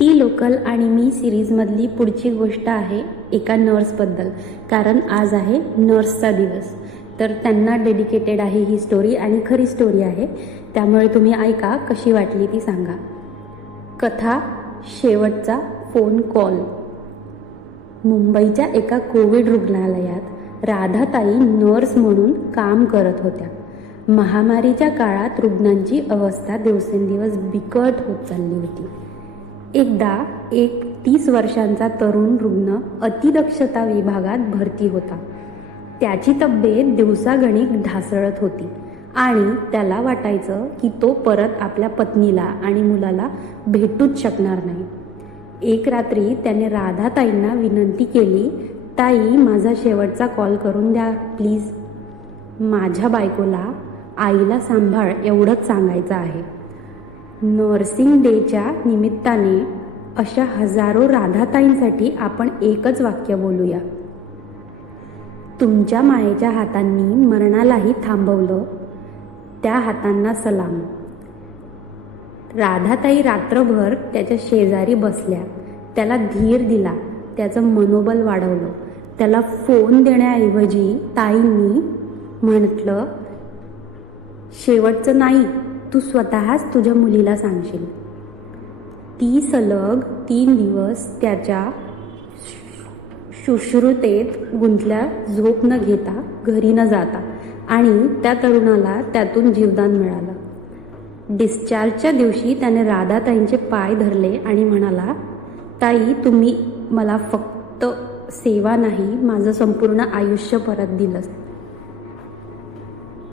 ती लोकल आणि मी सिरीजमधली पुढची गोष्ट आहे एका नर्सबद्दल कारण आज आहे नर्सचा दिवस. तर त्यांना डेडिकेटेड आहे ही स्टोरी आणि खरी स्टोरी आहे. त्यामुळे तुम्ही ऐका कशी वाटली ती सांगा. कथा शेवटचा फोन कॉल मुंबईच्या एका कोविड रुग्णालयात राधाताई नर्स म्हणून काम करत होत्या. महामारीच्या काळात रुग्णांची अवस्था दिवसेंदिवस बिकट होत चालली होती. एकदा एक तीस वर्षांचा तरुण रुग्ण अतिदक्षता विभागात भरती होता. त्याची तब्येत दिवसागणिक ढासळत होती आणि त्याला वाटायचं की तो परत आपल्या पत्नीला आणि मुलाला भेटूच शकणार नाही. एक रात्री त्याने राधाताईंना विनंती केली ताई माझा शेवटचा कॉल करून द्या प्लीज. माझ्या बायकोला आईला सांभाळ एवढंच सांगायचं आहे. नर्सिंग डेच्या निमित्ताने अशा हजारो राधाताईंसाठी आपण एकच वाक्य बोलूया. तुमच्या मायेच्या हातांनी मरणालाही थांबवलं त्या हातांना सलाम. राधाताई रात्रभर त्याच्या शेजारी बसल्या त्याला धीर दिला त्याचं मनोबल वाढवलं त्याला फोन देण्याऐवजी ताईंनी म्हटलं शेवटचं नाही तू स्वतःच तुझ्या मुलीला सांगशील. ती सलग तीन दिवस त्याच्या शुश्रुतेत गुंतल्या झोप न घेता घरी न जाता आणि त्या तरुणाला त्यातून जीवदान मिळालं. डिस्चार्जच्या दिवशी त्याने राधाताईंचे पाय धरले आणि म्हणाला ताई तुम्ही मला फक्त सेवा नाही माझं संपूर्ण आयुष्य परत दिलं